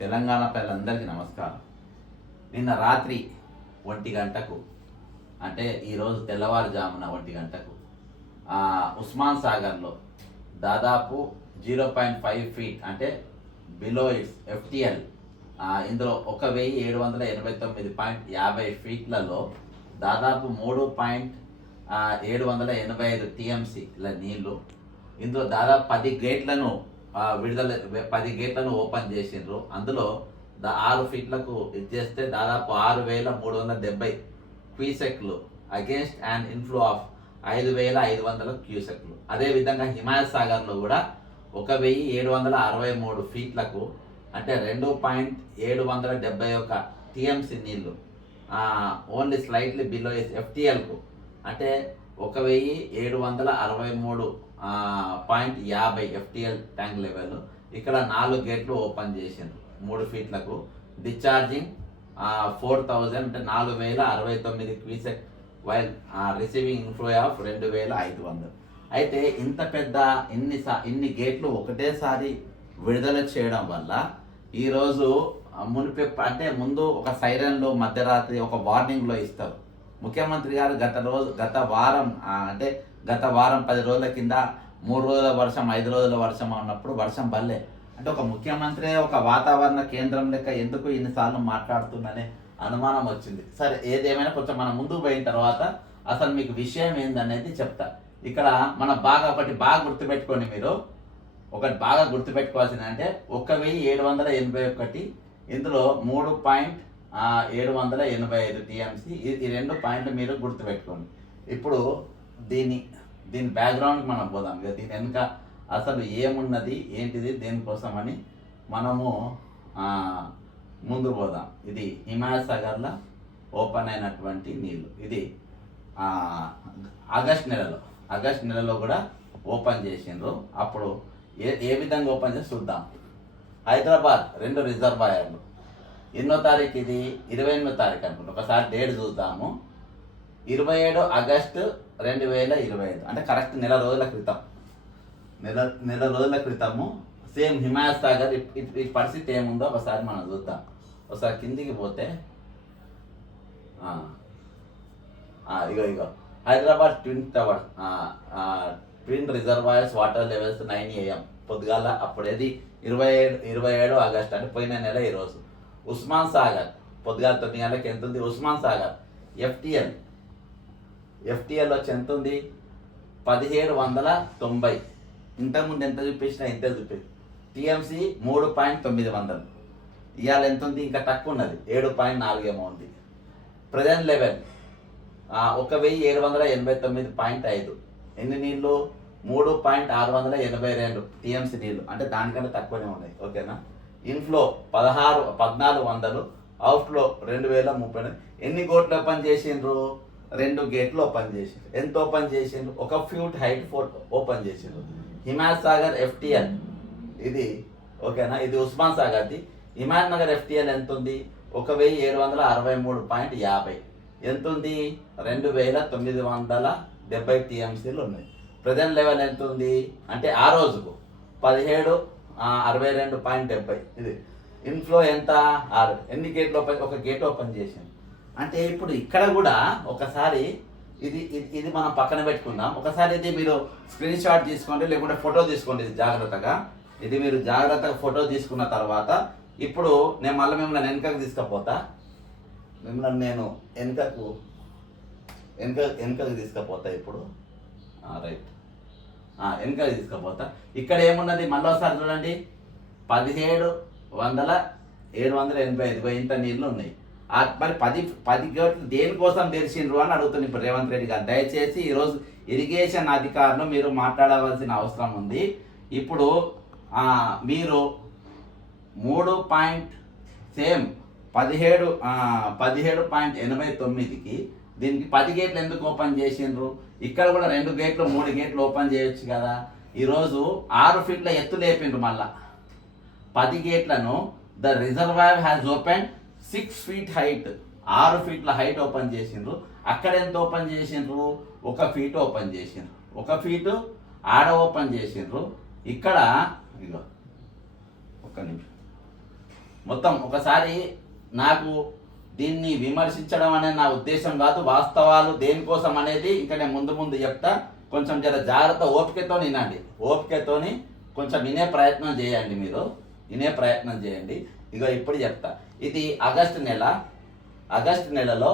తెలంగాణ పిల్లలందరికీ నమస్కారం నిన్న రాత్రి ఒంటి గంటకు అంటే ఈరోజు తెల్లవారుజామున ఒంటి గంటకు ఉస్మాన్ సాగర్లో దాదాపు జీరో పాయింట్ ఫైవ్ ఫీట్ అంటే బిలో ఇట్స్ ఎఫ్టిఎల్ ఇందులో ఒక వెయ్యి ఏడు వందల ఎనభై తొమ్మిది పాయింట్ యాభై ఫీట్లలో దాదాపు మూడు పాయింట్ ఏడు వందల ఎనభై ఐదు టీఎంసీల నీళ్లు ఇందులో దాదాపు పది గేట్లను విడుదల పది గేట్లను ఓపెన్ చేసిండ్రు అందులో ఆరు ఫీట్లకు ఇది చేస్తే దాదాపు ఆరు వేల మూడు వందల డెబ్బై క్యూసెక్లు అగేన్స్ట్ అండ్ ఇన్ఫ్లో ఆఫ్ ఐదు వేల ఐదు వందల క్యూసెక్లు అదేవిధంగా హిమాయత్ సాగర్లో కూడా ఒక వెయ్యి ఏడు వందల అరవై మూడు ఫీట్లకు అంటే రెండు పాయింట్ ఏడు వందల డెబ్బై ఒక టీఎంసీ నీళ్లు ఓన్లీ స్లైట్లీ బిలో ఎఫ్టీఎల్కు అంటే ఒక వెయ్యి ఏడు వందల అరవై మూడు పాయింట్ యాభై ఎఫ్టీఎల్ ట్యాంక్ లెవెల్ ఇక్కడ నాలుగు గేట్లు ఓపెన్ చేసింది మూడు ఫీట్లకు డిశ్చార్జింగ్ ఫోర్ థౌజండ్ నాలుగు వేల అరవై తొమ్మిది cusec while receiving inflow of రెండు వేల ఐదు వందలు అయితే ఇంత పెద్ద ఇన్ని సా ఇన్ని గేట్లు ఒకటేసారి విడుదల చేయడం వల్ల ఈరోజు మునిపి అంటే ముందు ఒక సైరన్లో మధ్యరాత్రి ఒక వార్నింగ్లో ఇస్తారు ముఖ్యమంత్రి గారు గత రోజు గత వారం అంటే గత వారం పది రోజుల కింద మూడు రోజుల వర్షం ఐదు రోజుల వర్షం అన్నప్పుడు వర్షం బల్లే అంటే ఒక ముఖ్యమంత్రి ఒక వాతావరణ కేంద్రం లెక్క ఎందుకు ఇన్నిసార్లు మాట్లాడుతుందనే అనుమానం వచ్చింది సరే ఏదేమైనా కొంచెం మనం ముందుకు పోయిన తర్వాత అసలు మీకు విషయం ఏందనేది చెప్తా ఇక్కడ మన బాగా ఒకటి బాగా గుర్తుపెట్టుకోండి మీరు ఒకటి బాగా గుర్తుపెట్టుకోవాల్సింది అంటే ఒక వెయ్యి ఏడు వందల ఎనభై ఒకటి ఇందులో మూడు పాయింట్ ఏడు వందల ఎనభై ఐదు టీఎంసీ ఈ రెండు పాయింట్లు మీరు గుర్తుపెట్టుకోండి ఇప్పుడు దీని దీని బ్యాక్గ్రౌండ్కి మనం పోదాం ఇక దీని వెనుక అసలు ఏమున్నది ఏంటిది దేనికోసమని మనము ముందు పోదాం ఇది హిమాయసాగర్లో ఓపెన్ అయినటువంటి నీళ్ళు ఇది ఆగస్ట్ నెలలో ఆగస్ట్ నెలలో కూడా ఓపెన్ చేసిండ్రు అప్పుడు ఏ ఏ విధంగా ఓపెన్ చేసి చూద్దాం హైదరాబాద్ రెండు రిజర్వాయర్లు ఎన్నో తారీఖు ఇది ఇరవై ఎనిమిదో తారీఖు అనుకుంటా ఒకసారి డేట్ చూద్దాము ఇరవై ఏడు ఆగస్టు రెండు వేల ఇరవై ఐదు అంటే కరెక్ట్ నెల రోజుల క్రితం నెల నెల రోజుల క్రితము సేమ్ హిమాయత్ సాగర్ ఈ పరిస్థితి ఏముందో ఒకసారి మనం చూద్దాం ఒకసారి కిందికి పోతే ఇగో ఇగో Hyderabad twin tower twin reservoirs water levels nine AM పొద్దుగాల అప్పుడేది ఇరవై ఏడు ఇరవై ఏడు ఆగస్ట్ అంటే పోయిన నెల ఈరోజు ఉస్మాన్ సాగర్ పొద్దుగాల తొమ్మిది గంటలకి ఎంత ఉంది ఉస్మాన్ సాగర్ ఎఫ్టిఎన్ ఎఫ్టీఎల్ వచ్చి ఎంత ఉంది పదిహేడు వందల తొంభై ఇంతకుముందు ఎంత చూపించినా ఇంత చూపేది టీఎంసీ మూడు పాయింట్ తొమ్మిది వందలు ఇవాళ ఎంత ఉంది ఇంకా తక్కువ ఉన్నది ఏడు పాయింట్ నాలుగేమో ఉంది ప్రజెంట్ లెవెల్ ఒక వెయ్యి ఏడు వందల ఎనభై తొమ్మిది పాయింట్ ఐదు ఎన్ని నీళ్ళు మూడు పాయింట్ ఆరు వందల ఎనభై రెండు టీఎంసీ నీళ్ళు అంటే దానికంటే తక్కువనే ఉన్నాయి ఓకేనా ఇన్ఫ్లో పదహారు పద్నాలుగు వందలు అవుట్లో రెండు వేల ముప్పై ఎన్ని కోట్లు పని చేసిండ్రు రెండు గేట్లు ఓపెన్ చేసిండ్రు ఎంత ఓపెన్ చేసిండ్రు ఒక ఫ్యూట్ హైట్ ఫోర్ట్ ఓపెన్ చేసిండ్రు హిమాల్ సాగర్ ఎఫ్టీఎల్ ఇది ఓకేనా ఇది ఉస్మాన్ సాగర్ది హిమాల్ నగర్ ఎఫ్టీఎల్ ఎంత ఉంది ఒక వెయ్యి ఏడు వందల అరవై మూడు పాయింట్ యాభై ఎంత ఉంది రెండు వేల తొమ్మిది వందల డెబ్బై టీఎంసీలు ఉన్నాయి ప్రజెంట్ లెవెల్ ఎంత ఉంది అంటే ఆ రోజుకు పదిహేడు అరవై రెండు పాయింట్ డెబ్బై ఇది ఇన్ఫ్లో ఎంత ఆరు ఎన్ని గేట్లు ఓపెన్ ఒక గేట్ ఓపెన్ చేసింది అంటే ఇప్పుడు ఇక్కడ కూడా ఒకసారి ఇది ఇది మనం పక్కన పెట్టుకుందాం ఒకసారి ఇది మీరు స్క్రీన్ షాట్ తీసుకోండి లేకుంటే ఫోటో తీసుకోండి ఇది జాగ్రత్తగా ఇది మీరు జాగ్రత్తగా ఫోటో తీసుకున్న తర్వాత ఇప్పుడు నేను మళ్ళీ మిమ్మల్ని వెనకకు తీసుకపోతా మిమ్మల్ని నేను వెనకకు వెనక వెనకకు తీసుకపోతా ఇప్పుడు రైట్ వెనకకు తీసుకపోతా ఇక్కడ ఏమున్నది మళ్ళీ ఒకసారి చూడండి పదిహేడు వందల ఏడు వందల ఎనభై ఐదు ఇంత నీళ్ళు ఉన్నాయి మరి పది పది కోట్లు దేనికోసం తెరిచిండ్రు అని అడుగుతుంది ఇప్పుడు రేవంత్ రెడ్డి గారు దయచేసి ఈరోజు ఇరిగేషన్ అధికారులు మీరు మాట్లాడవలసిన అవసరం ఉంది ఇప్పుడు మీరు మూడు పాయింట్ సేమ్ పదిహేడు పదిహేడు పాయింట్ ఎనభై తొమ్మిదికి దీనికి పది గేట్లు ఎందుకు ఓపెన్ చేసిండ్రు ఇక్కడ కూడా రెండు గేట్లు మూడు గేట్లు ఓపెన్ చేయొచ్చు కదా ఈరోజు ఆరు ఫీట్ల ఎత్తు లేపిండ్రు మళ్ళా పది గేట్లను the reservoir has open six feet height ఆరు ఫీట్ల హైట్ ఓపెన్ చేసిండ్రు అక్కడ ఎంత ఓపెన్ చేసిండ్రు ఒక ఫీట్ ఓపెన్ చేసిండ్రు ఒక ఫీటు ఆడ ఓపెన్ చేసిండ్రు ఇక్కడ ఇదిగో ఒక్క నిమిషం మొత్తం ఒకసారి నాకు దీన్ని విమర్శించడం అనేది నా ఉద్దేశం కాదు వాస్తవాలు దేనికోసం అనేది ఇంకా నేను ముందు ముందు చెప్తా కొంచెం జర జాగ్రత్త ఓపికతో వినండి ఓపికతోని కొంచెం వినే ప్రయత్నం చేయండి మీరు వినే ప్రయత్నం చేయండి ఇక ఇప్పుడు చెప్తా ఇది ఆగస్టు నెల ఆగస్టు నెలలో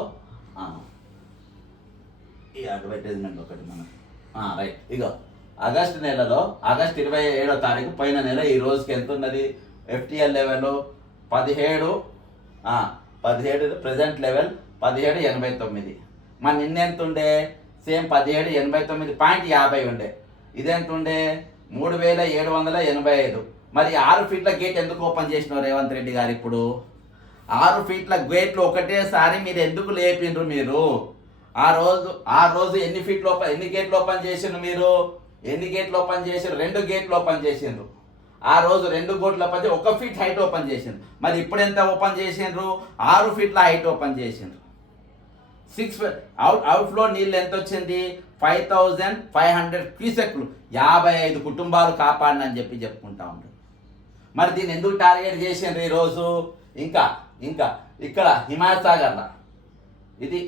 ఈ అడ్వర్టైజ్మెంట్ ఒకటి మనం రైట్ ఇగో ఆగస్టు నెలలో ఆగస్ట్ ఇరవై ఏడో తారీఖు పోయిన నెల ఈ రోజుకి ఎంత ఉన్నది ఎఫ్టీఎల్ లెవెల్ పదిహేడు పదిహేడు ప్రజెంట్ లెవెల్ పదిహేడు ఎనభై తొమ్మిది మన నిన్నెంత ఉండే సేమ్ పదిహేడు ఎనభై తొమ్మిది పాయింట్ యాభై ఉండే ఇదెంత ఉండే మూడు వేల ఏడు వందల ఎనభై ఐదు మరి ఆరు ఫీట్ల గేట్ ఎందుకు ఓపెన్ చేసినారు రేవంత్ రెడ్డి గారు ఇప్పుడు ఆరు ఫీట్ల గేట్లు ఒకటేసారి మీరు ఎందుకు లేపిండ్రు మీరు ఆ రోజు ఆ రోజు ఎన్ని ఫీట్లు ఓపెన్ ఎన్ని గేట్లు ఓపెన్ చేసిండ్రు మీరు ఎన్ని గేట్లు ఓపెన్ చేసిండ్రు రెండు గేట్లు ఓపెన్ చేసిండ్రు ఆ రోజు రెండు గోట్ల పది ఒక ఫీట్ హైట్ ఓపెన్ చేసిండ్రు మరి ఇప్పుడు ఎంత ఓపెన్ చేసిండ్రు ఆరు ఫీట్ల హైట్ ఓపెన్ చేసిండ్రు సిక్స్ అవుట్ అవుట్లో నీళ్ళు ఎంత వచ్చింది ఫైవ్ థౌజండ్ ఫైవ్ హండ్రెడ్ క్యూసెక్లు యాభై ఐదు కుటుంబాలు కాపాడినని చెప్పి చెప్పుకుంటా ఉంటారు మరి దీన్ని ఎందుకు టార్గెట్ చేసిండ్రు ఈరోజు ఇంకా ఇంకా ఇక్కడ హిమాయత్ సాగర్లా ఇది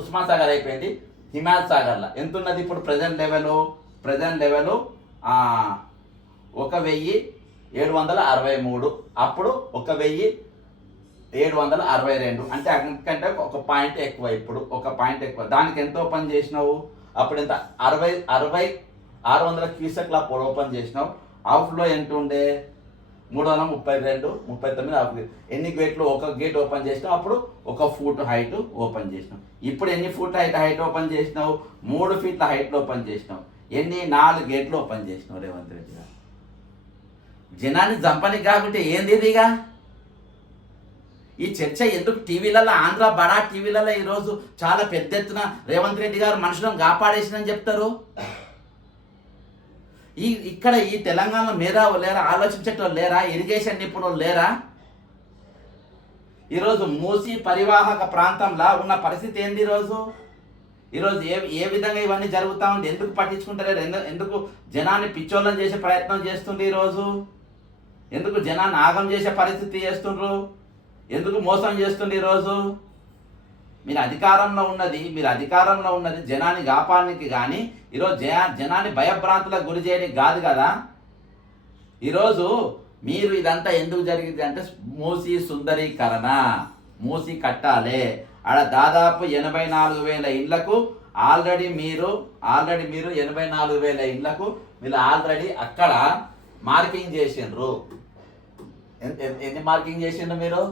ఉస్మాన్ సాగర్ అయిపోయింది హిమాయత్ సాగర్లా ఎంత ఉన్నది ఇప్పుడు ప్రజెంట్ లెవెల్ ప్రజెంట్ లెవెల్ ఒక వెయ్యి ఏడు వందల అరవై మూడు అప్పుడు ఒక వెయ్యి ఏడు వందల అరవై రెండు అంటే అందుకంటే ఒక పాయింట్ ఎక్కువ ఇప్పుడు ఒక పాయింట్ ఎక్కువ దానికి ఎంత ఓపెన్ చేసినావు అప్పుడు ఎంత అరవై అరవై ఆరు వందల క్యూసెక్ల ఓపెన్ చేసినావు ఆఫ్లో ఎంత ఉండే మూడు వందల ముప్పై రెండు ముప్పై తొమ్మిది గేట్ ఎన్ని గేట్లు ఒక గేట్ ఓపెన్ చేసినావు అప్పుడు ఒక ఫూట్ హైట్ ఓపెన్ చేసినావు ఇప్పుడు ఎన్ని ఫూట్ హైట్ హైట్ ఓపెన్ చేసినావు మూడు ఫీట్ల హైట్ ఓపెన్ చేసినావు ఎన్ని నాలుగు గేట్లు ఓపెన్ చేసినావు రేవంత్ రెడ్డి గారు జనాన్ని చంపనికి కాబట్టి ఏంది ఇదిగా ఈ చర్చ ఎందుకు టీవీలలో ఆంధ్ర బడా టీవీలలో ఈరోజు చాలా పెద్ద ఎత్తున రేవంత్ రెడ్డి గారు మనుషులను కాపాడేసిందని చెప్తారు ఈ ఇక్కడ ఈ తెలంగాణలో మేధావు లేరా ఆలోచించేటోళ్ళు లేరా ఇరిగేషన్ నిపుణులు లేరా ఈరోజు మూసి పరివాహక ప్రాంతంలో ఉన్న పరిస్థితి ఏంది ఈరోజు ఈరోజు ఏ ఏ విధంగా ఇవన్నీ జరుగుతూ ఉంది ఎందుకు పట్టించుకుంటలేరు ఎందుకు ఎందుకు జనాన్ని పిచ్చోళ్ళం చేసే ప్రయత్నం చేస్తుంది ఈరోజు ఎందుకు జనాన్ని ఆగం చేసే పరిస్థితి చేస్తుండ్రు ఎందుకు మోసం చేస్తుంది ఈరోజు మీరు అధికారంలో ఉన్నది మీరు అధికారంలో ఉన్నది జనాన్ని కాపాడడానికి కానీ ఈరోజు జనా జనాన్ని భయభ్రాంతులకు గురి చేయడానికి కాదు కదా ఈరోజు మీరు ఇదంతా ఎందుకు జరిగింది అంటే మూసి సుందరీకరణ మూసి కట్టాలే ఆడ దాదాపు ఎనభై నాలుగు వేల ఇళ్లకు ఆల్రెడీ మీరు ఆల్రెడీ మీరు ఎనభై నాలుగు వేల ఇళ్లకు మీరు ఆల్రెడీ అక్కడ మార్కింగ్ చేసిండ్రు ఎన్ని మార్కింగ్ చేసిండ్రు మీరు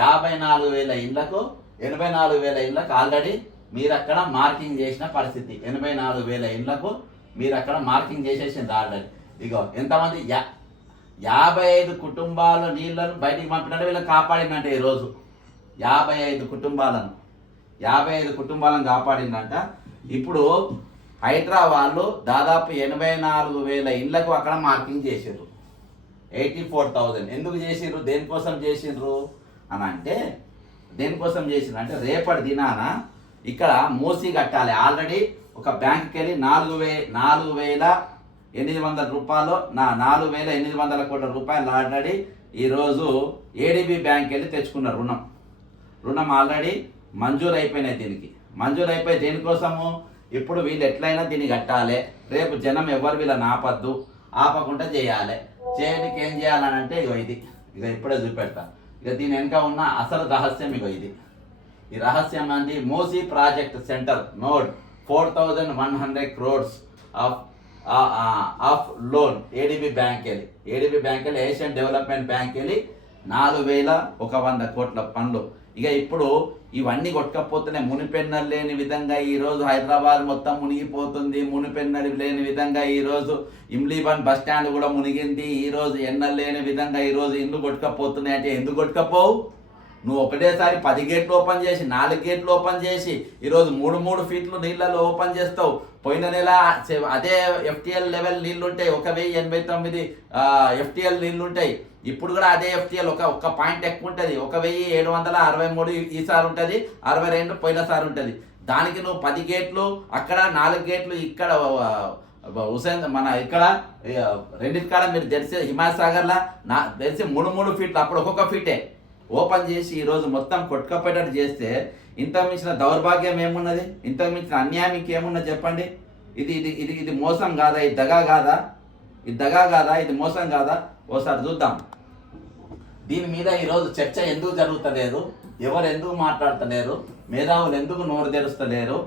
యాభై నాలుగు వేల ఇళ్లకు ఎనభై నాలుగు వేల ఇళ్ళకు ఆల్రెడీ మీరు అక్కడ మార్కింగ్ చేసిన పరిస్థితి ఎనభై నాలుగు వేల ఇళ్లకు మీరు అక్కడ మార్కింగ్ చేసేసింది ఆల్రెడీ ఇగో ఎంతమంది యా యాభై ఐదు కుటుంబాల నీళ్ళను బయటికి పంపినట్టు వీళ్ళని కాపాడిందంటే ఈరోజు యాభై ఐదు కుటుంబాలను యాభై ఐదు కుటుంబాలను కాపాడిందంట ఇప్పుడు హైదరాబాద్లో దాదాపు ఎనభై నాలుగు వేల ఇళ్లకు అక్కడ మార్కింగ్ చేసారు ఎయిటీ ఫోర్ థౌజండ్ ఎందుకు చేసిండ్రు దేనికోసం చేసిండ్రు అని అంటే దేనికోసం చేసిన అంటే రేపటి దినాన ఇక్కడ మోసి కట్టాలి ఆల్రెడీ ఒక బ్యాంక్కి వెళ్ళి నాలుగు వే నాలుగు వేల ఎనిమిది వందల రూపాయలు నా నాలుగు వేల ఎనిమిది వందల కోట్ల రూపాయలు ఆల్రెడీ ఈరోజు ఏడీబీ బ్యాంక్ వెళ్ళి తెచ్చుకున్న రుణం రుణం ఆల్రెడీ మంజూరు అయిపోయినాయి దీనికి మంజూరు అయిపోయి దేనికోసము ఇప్పుడు వీళ్ళు ఎట్లయినా దీన్ని కట్టాలి రేపు జనం ఎవరు వీళ్ళని ఆపద్దు ఆపకుండా చేయాలి చేయడానికి ఏం చేయాలనంటే ఇగో ఇది ఇక ఇప్పుడే చూపెడతాను ఇక దీని వెనక ఉన్న అసలు రహస్యం ఇక ఇది ఈ రహస్యం అనేది Musi project centre node four thousand one hundred crores of of loan ADB bank వెళ్ళి ఏడిబి బ్యాంక్ వెళ్ళి ఏషియన్ డెవలప్మెంట్ బ్యాంక్ వెళ్ళి నాలుగు వేల ఒక వంద కోట్ల పనులు ఇక ఇప్పుడు ఇవన్నీ కొట్టకపోతేనే మునిపెన్నలు లేని విధంగా ఈరోజు హైదరాబాద్ మొత్తం మునిగిపోతుంది మునిపెన్నలు లేని విధంగా ఈరోజు ఇమ్లీబన్ బస్ స్టాండ్ కూడా మునిగింది ఈరోజు ఎన్నలు లేని విధంగా ఈరోజు ఇల్లు కొట్టుకపోతున్నాయి అంటే ఎందుకు కొట్టుకపోవు నువ్వు ఒకటేసారి పది గేట్లు ఓపెన్ చేసి నాలుగు గేట్లు ఓపెన్ చేసి ఈరోజు మూడు మూడు ఫీట్లు నీళ్ళలో ఓపెన్ చేస్తావు పోయిన నెల అదే ఎఫ్టీఎల్ లెవెల్ నీళ్ళు ఉంటాయి ఒక వెయ్యి ఎనభై తొమ్మిది ఎఫ్టీఎల్ నీళ్ళు ఉంటాయి ఇప్పుడు కూడా అదే ఎఫ్టీఎల్ ఒక ఒక్క పాయింట్ ఎక్కువ ఉంటుంది ఒక వెయ్యి ఏడు వందల అరవై మూడు ఈసారి ఉంటుంది అరవై రెండు పోయినసారి ఉంటుంది దానికి నువ్వు పది గేట్లు అక్కడ నాలుగు గేట్లు ఇక్కడ హుసేన్ మన ఇక్కడ రెండింటి కాడ మీరు తెలిసే హిమాయత్ నా తెలిసి మూడు మూడు ఫీట్లు అప్పుడు ఒక్కొక్క ఫీటే ఓపెన్ చేసి ఈరోజు మొత్తం కొట్టుకపోయేటట్టు చేస్తే ఇంతకు మించిన దౌర్భాగ్యం ఏమున్నది ఇంతకు మించిన అన్యాయం ఇంకేమున్నది చెప్పండి ఇది ఇది ఇది ఇది మోసం కాదా ఇది దగా కాదా ఇది దగా కాదా ఇది మోసం కాదా ఓసారి చూద్దాం దీని మీద ఈరోజు చర్చ ఎందుకు జరుగుతలేదు ఎవరు ఎందుకు మాట్లాడతలేరు మేధావులు ఎందుకు నోరు తెరుస్తలేరు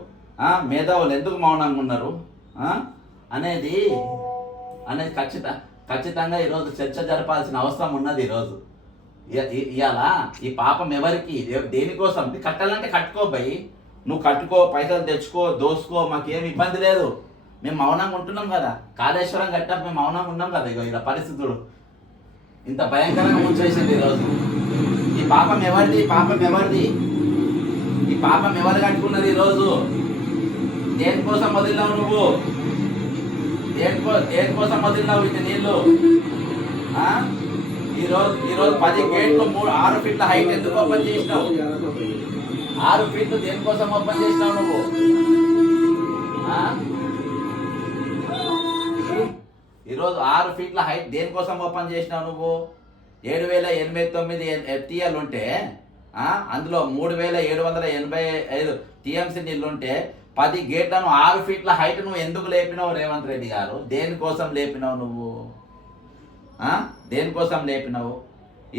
మేధావులు ఎందుకు మౌనంగా ఉన్నారు అనేది అనేది ఖచ్చిత ఖచ్చితంగా ఈరోజు చర్చ జరపాల్సిన అవసరం ఉన్నది ఈరోజు ఇవాళ ఈ పాపం ఎవరికి దేనికోసం కట్టాలంటే కట్టుకోబోయి నువ్వు కట్టుకో పైసలు తెచ్చుకో దోసుకో మాకేం ఇబ్బంది లేదు మేము మౌనంగా ఉంటున్నాం కదా కాళేశ్వరం కట్టా మేము మౌనంగా ఉన్నాం కదా ఇక ఇలా పరిస్థితులు ఇంత భయంకరంగా ముంచేసింది ఈరోజు ఈ పాపం ఎవరిది పాపం ఎవరిది ఈ పాపం ఎవరు కట్టుకున్నది ఈరోజు దేనికోసం వదిలినావు నువ్వు దేనికో దేనికోసం వదిలినావు ఇది నీళ్ళు ఈ ఈ ఈరోజు పది గేట్లు మూడు ఆరు ఫీట్ల హైట్ ఎందుకు ఓపెన్ చేసినావు ఆరు ఫీట్లు దేనికోసం ఓపెన్ చేసినావు నువ్వు ఈరోజు ఆరు ఫీట్ల హైట్ దేనికోసం ఓపెన్ చేసినావు నువ్వు ఏడు వేల ఎనభై తొమ్మిది ఎఫ్టీఎల్ ఉంటే అందులో మూడు వేల ఏడు వందల ఎనభై ఐదు టీఎంసీ నీళ్ళు ఉంటే పది గేట్లను ఆరు ఫీట్ల హైట్ నువ్వు ఎందుకు లేపినావు రేవంత్ రెడ్డి గారు దేనికోసం లేపినావు నువ్వు దేనికోసం లేపినావు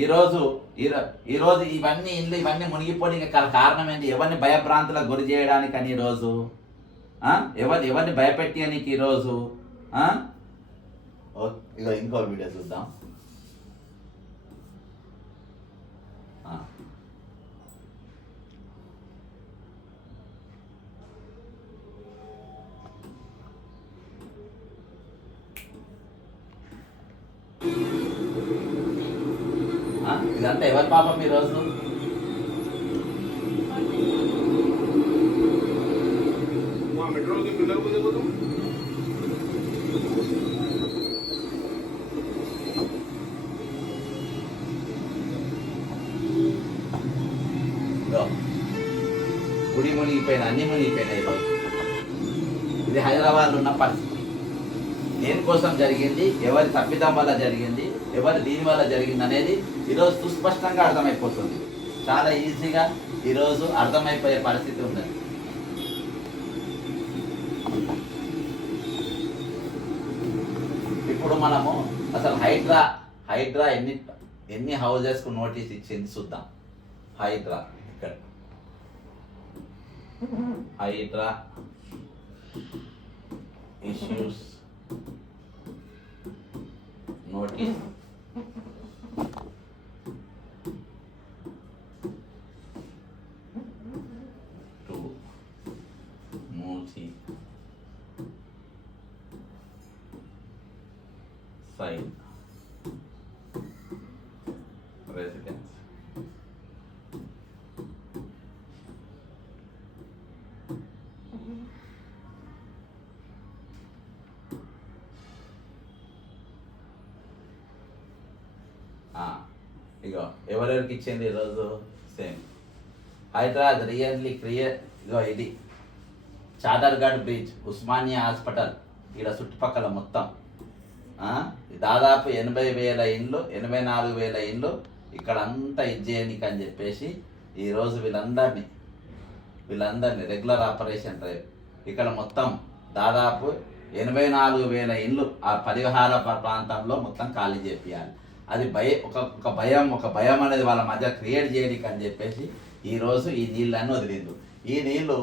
ఈరోజు ఈరోజు ఇవన్నీ ఇల్లు ఇవన్నీ మునిగిపోయి కారణం ఏంటి ఎవరిని భయభ్రాంతులకు గురి చేయడానికని ఈరోజు ఎవరిని ఎవరిని భయపెట్టడానికి ఈరోజు ఇక ఇంకో వీడియో చూద్దాం ఇదంతా ఎవరి పాపం ఈరోజు గుడి మునిగిపోయిన అన్ని మునిగిపోయినాయి ఇది హైదరాబాద్లో ఉన్న పరిస్థితి దేనికోసం జరిగింది ఎవరి తప్పిదం వల్ల జరిగింది ఎవరి దీని వల్ల జరిగింది అనేది ఈరోజు సుస్పష్టంగా అర్థమైపోతుంది చాలా ఈజీగా ఈరోజు అర్థమైపోయే పరిస్థితి ఉంది ఇప్పుడు మనము అసలు హైడ్రా హైడ్రా ఎన్ని ఎన్ని హౌజెస్కు నోటీస్ ఇచ్చింది చూద్దాం హైడ్రా ఇక్కడ హైడ్రా Not easy. ఇగో ఎవరెవరికి ఇచ్చింది ఈరోజు సేమ్ హైదరాబాద్ రియల్లీ క్లియర్ ఇగో ఇది చాదర్గఢ్ బ్రిడ్జ్ ఉస్మానియా హాస్పిటల్ ఇక్కడ చుట్టుపక్కల మొత్తం దాదాపు ఎనభై వేల ఇండ్లు ఎనభై నాలుగు వేల ఇండ్లు ఇక్కడ అంతా ఇజ్జేయనికి అని చెప్పేసి ఈరోజు వీళ్ళందరినీ వీళ్ళందరినీ రెగ్యులర్ ఆపరేషన్ డ్రైవ్ ఇక్కడ మొత్తం దాదాపు ఎనభై నాలుగు వేల ఇండ్లు ఆ పరిహార ప్రాంతంలో మొత్తం ఖాళీ చేపియాలి అది భయ ఒక ఒక భయం ఒక భయం అనేది వాళ్ళ మధ్య క్రియేట్ చేయడానికి అని చెప్పేసి ఈరోజు ఈ నీళ్ళని వదిలేదు ఈ నీళ్ళు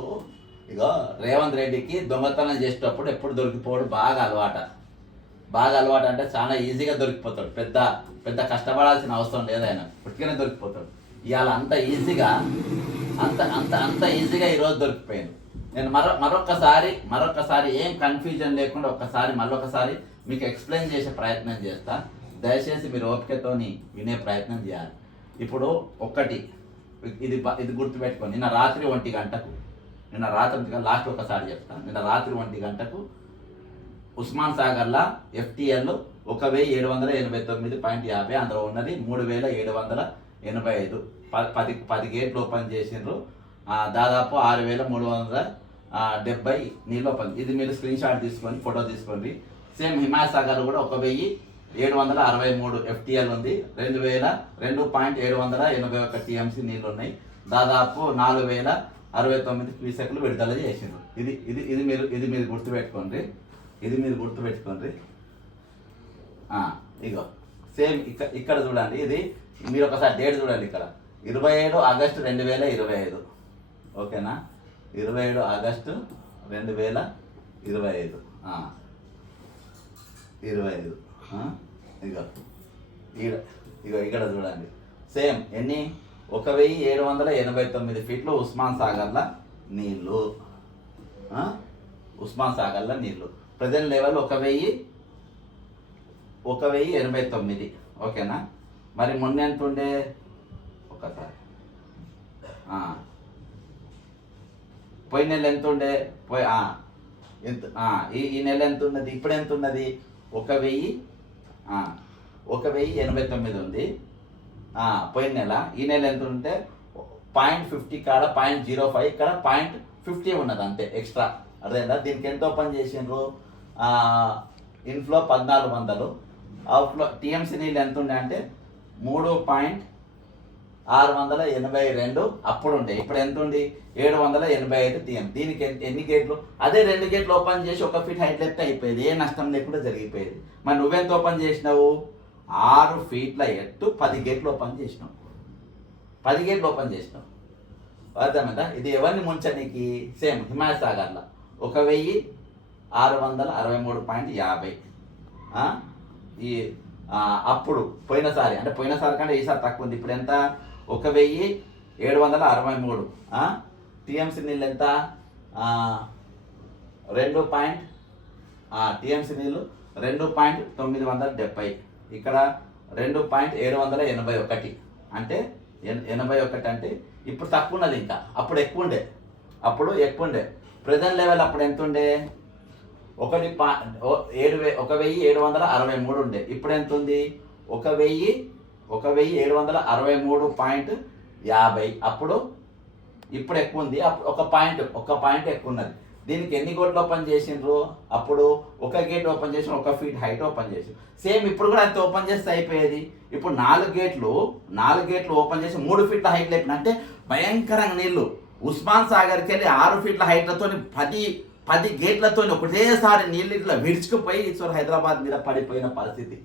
ఇగో రేవంత్ రెడ్డికి దొంగతనం చేసేటప్పుడు ఎప్పుడు దొరికిపోవడం బాగా అలవాట బాగా అలవాటు అంటే చాలా ఈజీగా దొరికిపోతాడు పెద్ద పెద్ద కష్టపడాల్సిన అవసరం లేదు ఆయన పుట్టుకనే దొరికిపోతాడు ఇవాళ అంత ఈజీగా అంత అంత అంత ఈజీగా ఈరోజు దొరికిపోయాను నేను మరో మరొకసారి మరొకసారి ఏం కన్ఫ్యూజన్ లేకుండా ఒక్కసారి మరొకసారి మీకు ఎక్స్ప్లెయిన్ చేసే ప్రయత్నం చేస్తాను దయచేసి మీరు ఓపికతో వినే ప్రయత్నం చేయాలి ఇప్పుడు ఒక్కటి ఇది ఇది గుర్తుపెట్టుకోండి నిన్న రాత్రి ఒంటి గంటకు నిన్న రాత్రి లాస్ట్ ఒకసారి చెప్తాను నిన్న రాత్రి ఒంటి గంటకు ఉస్మాన్ సాగర్లా ఎఫ్టీఎల్ ఒక వెయ్యి ఏడు వందల ఎనభై తొమ్మిది పాయింట్ యాభై అందులో ఉన్నది మూడు వేల ఏడు వందల ఎనభై ఐదు పది పది గేట్లు ఓపెన్ చేసిండ్రు దాదాపు ఆరు వేల మూడు వందల డెబ్బై నీళ్ళు ఓపెన్ ఇది మీరు స్క్రీన్ షాట్ తీసుకోండి ఫోటో తీసుకోండి సేమ్ హిమాయత్ సాగర్ కూడా ఒక వెయ్యి ఏడు వందల అరవై మూడు ఎఫ్టీఎల్ ఉంది రెండు వేల రెండు పాయింట్ ఏడు వందల ఎనభై ఒక్క టీఎంసీ నీళ్ళు ఉన్నాయి దాదాపు నాలుగు వేల అరవై తొమ్మిది క్యూసెక్లు విడుదల చేసిండ్రు ఇది ఇది ఇది మీరు ఇది మీరు గుర్తుపెట్టుకోండి ఇది మీరు గుర్తుపెట్టుకోండి ఇగో సేమ్ ఇక్కడ ఇక్కడ చూడండి ఇది మీరు ఒకసారి డేట్ చూడండి ఇక్కడ ఇరవై ఏడు ఆగస్టు రెండు వేల ఇరవై ఐదు ఓకేనా ఇరవై ఏడు ఆగస్టు రెండు వేల ఇరవై ఐదు ఇరవై ఐదు ఇక ఇక్కడ ఇదిగో ఇక్కడ చూడండి సేమ్ ఎన్ని ఒక వెయ్యి ఏడు వందల ఎనభై తొమ్మిది ఫీట్లు ఉస్మాన్ సాగర్లో నీళ్ళు ఉస్మాన్ సాగర్లో నీళ్ళు ప్రజెంట్ లెవెల్ ఒక వెయ్యి ఒక వెయ్యి ఎనభై తొమ్మిది ఓకేనా మరి మొన్న ఎంత ఉండే ఒక పోయిన నెల ఎంత ఉండే పోయి ఎంత ఈ నెల ఎంత ఉన్నది ఇప్పుడు ఎంత ఉన్నది ఒక వెయ్యి ఒక వెయ్యి ఎనభై తొమ్మిది ఉంది పోయిన నెల ఈ నెల ఎంత ఉంటే పాయింట్ ఫిఫ్టీ కాడ పాయింట్ జీరో ఫైవ్ ఇక్కడ పాయింట్ ఫిఫ్టీ ఉన్నది అంతే ఎక్స్ట్రా అర్థమైందా దీనికి ఎంత ఓపెన్ చేసిండ్రు ఇన్ఫ్లో పద్నాలుగు వందలు అవుట్లో టీఎంసీ నీళ్ళు ఎంత ఉండే అంటే మూడు పాయింట్ ఆరు వందల ఎనభై రెండు అప్పుడు ఉండే ఇప్పుడు ఎంత ఉంది ఏడు వందల ఎనభై ఐదు తీయం దీనికి ఎన్ని గేట్లు అదే రెండు గేట్లు ఓపెన్ చేసి ఒక ఫీట్ హైట్ లెఫ్ట్ అయిపోయేది ఏ నష్టం లేకుండా జరిగిపోయేది మరి నువ్వెంత ఓపెన్ చేసినావు ఆరు ఫీట్ల ఎత్తు పది గేట్లు ఓపెన్ చేసినావు పది గేట్లు ఓపెన్ చేసినావు అర్థమైందా ఇది ఎవరిని ముంచడానికి సేమ్ హిమాయ సాగర్లో ఒక వెయ్యి ఆరు వందల అరవై మూడు పాయింట్ యాభై ఈ అప్పుడు పోయినసారి అంటే పోయినసారి కంటే ఈసారి తక్కువ ఉంది ఇప్పుడు ఎంత ఒక వెయ్యి ఏడు వందల అరవై మూడు టీఎంసీ నీళ్ళు ఎంత రెండు పాయింట్ టీఎంసీ నీళ్ళు రెండు పాయింట్ తొమ్మిది వందల డెబ్బై ఇక్కడ రెండు పాయింట్ ఏడు వందల ఎనభై ఒకటి అంటే ఎనభై ఒకటి అంటే ఇప్పుడు తక్కువ ఉన్నది ఇంకా అప్పుడు ఎక్కువ ఉండే అప్పుడు ఎక్కువ ఉండే ప్రజెంట్ లెవెల్ అప్పుడు ఎంత ఉండే ఒకటి పా ఏడు వే ఒక వెయ్యి ఏడు వందల అరవై మూడు ఉండే ఇప్పుడు ఎంత ఉంది ఒక వెయ్యి ఒక వెయ్యి ఏడు వందల అరవై మూడు పాయింట్ యాభై అప్పుడు ఇప్పుడు ఎక్కువ ఉంది అప్పుడు ఒక పాయింట్ ఒక పాయింట్ ఎక్కువ ఉన్నది దీనికి ఎన్ని గోట్లు ఓపెన్ చేసిండ్రు అప్పుడు ఒక గేట్ ఓపెన్ చేసి ఒక ఫీట్ హైట్ ఓపెన్ చేసిండ్రు సేమ్ ఇప్పుడు కూడా అంత ఓపెన్ చేస్తే అయిపోయేది ఇప్పుడు నాలుగు గేట్లు నాలుగు గేట్లు ఓపెన్ చేసి మూడు ఫీట్ల హైట్ లేపిన అంటే భయంకరంగా నీళ్లు ఉస్మాన్ సాగర్కి వెళ్ళి ఆరు ఫీట్ల హైట్లతో పది పది గేట్లతో ఒకటేసారి నీళ్ళు ఇట్లా విడుచుకుపోయి ఈశ్వర్ హైదరాబాద్ మీద పడిపోయిన పరిస్థితి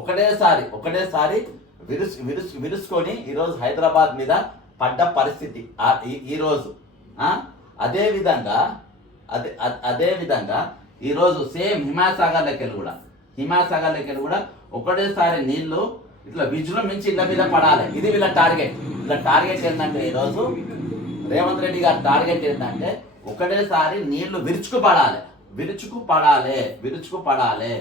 ఒకటేసారి ఒకటేసారి విరుసు విరుసు విరుసుకొని ఈరోజు హైదరాబాద్ మీద పడ్డ పరిస్థితి ఈరోజు విధంగా అదే అదే విధంగా ఈరోజు సేమ్ హిమాసాగర్ లెక్కలు కూడా హిమాసాగర్ లెక్కలు కూడా ఒకటేసారి నీళ్లు ఇట్లా విజృంభించి ఇళ్ళ మీద పడాలి ఇది వీళ్ళ టార్గెట్ ఇట్లా టార్గెట్ ఏంటంటే ఈరోజు రేవంత్ రెడ్డి గారి టార్గెట్ ఏంటంటే ఒకటేసారి నీళ్లు విరుచుకు పడాలి విరుచుకు పడాలి విరుచుకు పడాలి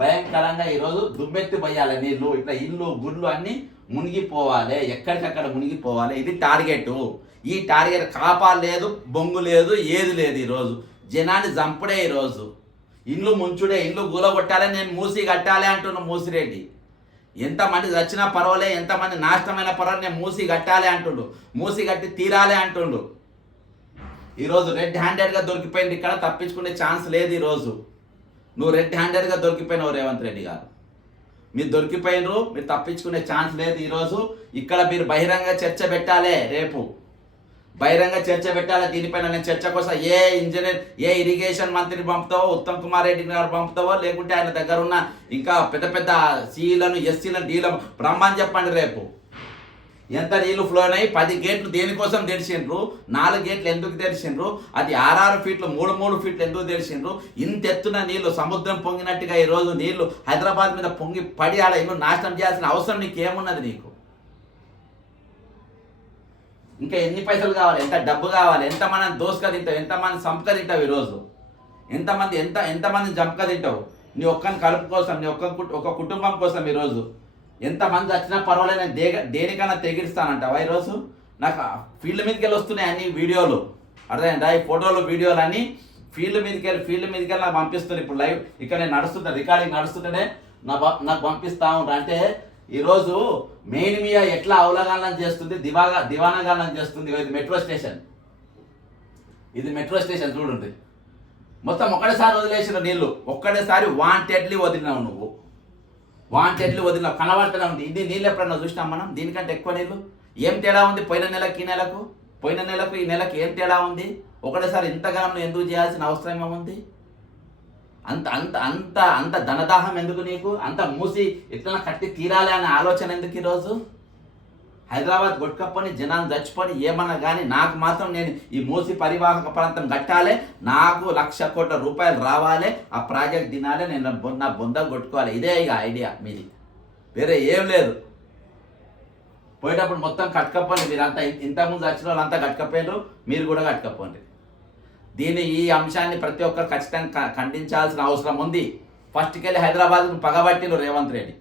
భయంకరంగా ఈరోజు దుబ్బెత్తి పోయాలి నీళ్ళు ఇట్లా ఇల్లు గుళ్ళు అన్నీ మునిగిపోవాలి ఎక్కడికక్కడ మునిగిపోవాలి ఇది టార్గెట్ ఈ టార్గెట్ కాపా లేదు బొంగు లేదు ఏది లేదు ఈరోజు జనాన్ని చంపడే ఈరోజు ఇల్లు ముంచుడే గూల కొట్టాలి నేను మూసి కట్టాలి అంటున్న మూసిరెడ్డి ఎంతమంది చచ్చినా పర్వాలే ఎంతమంది నాశనమైన పర్వాలే నేను మూసి కట్టాలి అంటుండు మూసి కట్టి తీరాలి అంటుండు ఈరోజు రెడ్ హ్యాండెడ్గా దొరికిపోయింది ఇక్కడ తప్పించుకునే ఛాన్స్ లేదు ఈరోజు నువ్వు రెడ్ హ్యాండెడ్గా దొరికిపోయినావు రేవంత్ రెడ్డి గారు మీరు దొరికిపోయినరు మీరు తప్పించుకునే ఛాన్స్ లేదు ఈరోజు ఇక్కడ మీరు బహిరంగ చర్చ పెట్టాలే రేపు బహిరంగ చర్చ పెట్టాలి దీనిపైన నేను చర్చ కోసం ఏ ఇంజనీర్ ఏ ఇరిగేషన్ మంత్రిని పంపుతావో ఉత్తమ్ కుమార్ రెడ్డి గారు పంపుతావో లేకుంటే ఆయన దగ్గర ఉన్న ఇంకా పెద్ద పెద్ద సీలను ఎస్సీలను డీలను రమ్మని చెప్పండి రేపు ఎంత నీళ్లు ఫ్లో అయినాయి పది గేట్లు దేనికోసం తెరిచిండ్రు నాలుగు గేట్లు ఎందుకు తెరిచిండ్రు అది ఆరారు ఫీట్లు మూడు మూడు ఫీట్లు ఎందుకు తెరిచిండ్రు ఇంత ఎత్తున నీళ్లు సముద్రం పొంగినట్టుగా ఈరోజు నీళ్లు హైదరాబాద్ మీద పొంగి పడి ఆడ ఇల్లు నాశనం చేయాల్సిన అవసరం నీకేమున్నది నీకు ఇంకా ఎన్ని పైసలు కావాలి ఎంత డబ్బు కావాలి మనం దోసుక తింటావు ఎంతమంది సంపక తింటావు ఈరోజు ఎంతమంది ఎంత ఎంతమంది జంపక తింటావు నీ ఒక్కని కలుపు కోసం నీ ఒక్క ఒక కుటుంబం కోసం ఈరోజు ఎంతమంది వచ్చినా పర్వాలేదు నేను దేగ దేనికన్నా తెగిస్తానంటావా రోజు నాకు ఫీల్డ్ మీదకి వెళ్ళి వస్తున్నాయి అన్ని వీడియోలు అర్థమైందా ఈ ఫోటోలు వీడియోలు అని ఫీల్డ్ మీదకి వెళ్ళి ఫీల్డ్ మీదకి వెళ్ళి నాకు పంపిస్తుంది ఇప్పుడు లైవ్ ఇక్కడ నేను నడుస్తున్నా రికార్డింగ్ నడుస్తుంటేనే నా నాకు పంపిస్తా ఉంటా అంటే ఈరోజు మెయిన్ మియా ఎట్లా అవలగానం చేస్తుంది దివాగా దివానగానం చేస్తుంది ఇది మెట్రో స్టేషన్ ఇది మెట్రో స్టేషన్ చూడండి మొత్తం ఒక్కడేసారి వదిలేసిన నీళ్ళు ఒక్కడేసారి వాంటెడ్లీ వదిలినావు నువ్వు చెట్లు వదిలిన కనబడుతూనే ఉంది ఇది నీళ్ళు ఎప్పుడన్నా చూసినాం మనం దీనికంటే ఎక్కువ నీళ్ళు ఏం తేడా ఉంది పోయిన నెలకి ఈ నెలకు పోయిన నెలకు ఈ నెలకు ఏం తేడా ఉంది ఒకటేసారి ఇంతకాలంలో ఎందుకు చేయాల్సిన అవసరం ఏముంది అంత అంత అంత అంత ధనదాహం ఎందుకు నీకు అంత మూసి ఇట్లా కట్టి తీరాలి అనే ఆలోచన ఎందుకు ఈరోజు హైదరాబాద్ కొట్టుకపోని జనాన్ని చచ్చిపోని ఏమన్నా కానీ నాకు మాత్రం నేను ఈ మూసి పరివాహక ప్రాంతం కట్టాలి నాకు లక్ష కోట్ల రూపాయలు రావాలి ఆ ప్రాజెక్ట్ తినాలి నేను నా బొంద కొట్టుకోవాలి ఇదే ఇక ఐడియా మీది వేరే ఏం లేదు పోయేటప్పుడు మొత్తం కట్టుకపోండి అంతా ఇంతకుముందు వచ్చిన అంతా కట్టుకపోయారు మీరు కూడా కట్టుకపోండి దీని ఈ అంశాన్ని ప్రతి ఒక్కరు ఖచ్చితంగా ఖండించాల్సిన అవసరం ఉంది ఫస్ట్కెళ్ళి హైదరాబాద్ను పగబట్టిన రేవంత్ రెడ్డి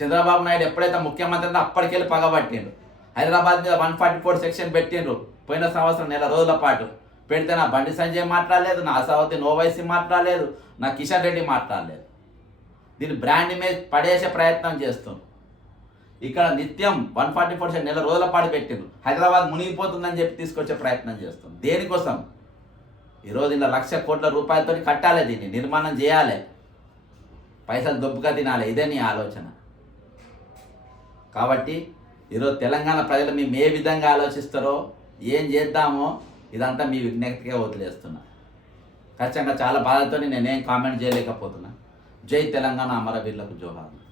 చంద్రబాబు నాయుడు ఎప్పుడైతే ముఖ్యమంత్రి అప్పటికెళ్ళి పగబట్టిండ్రు హైదరాబాద్ మీద వన్ ఫార్టీ ఫోర్ సెక్షన్ పెట్టిండ్రు పోయిన సంవత్సరం నెల రోజుల పాటు పెడితే నా బండి సంజయ్ మాట్లాడలేదు నా అసావతి నోవైసీ మాట్లాడలేదు నా కిషన్ రెడ్డి మాట్లాడలేదు దీని బ్రాండ్ ఇమేజ్ పడేసే ప్రయత్నం చేస్తుంది ఇక్కడ నిత్యం వన్ ఫార్టీ ఫోర్ నెల రోజుల పాటు పెట్టిండ్రు హైదరాబాద్ మునిగిపోతుందని చెప్పి తీసుకొచ్చే ప్రయత్నం చేస్తుంది దేనికోసం ఈరోజు ఇలా లక్ష కోట్ల రూపాయలతో కట్టాలి దీన్ని నిర్మాణం చేయాలి పైసలు దొబ్బుగా తినాలి ఇదే నీ ఆలోచన కాబట్టి ఈరోజు తెలంగాణ ప్రజలు మేము ఏ విధంగా ఆలోచిస్తారో ఏం చేద్దామో ఇదంతా మీ విజ్ఞప్తిగా వదిలేస్తున్నా ఖచ్చితంగా చాలా బాధతో నేనేం కామెంట్ చేయలేకపోతున్నా జై తెలంగాణ అమరవీర్లకు జోహార్లు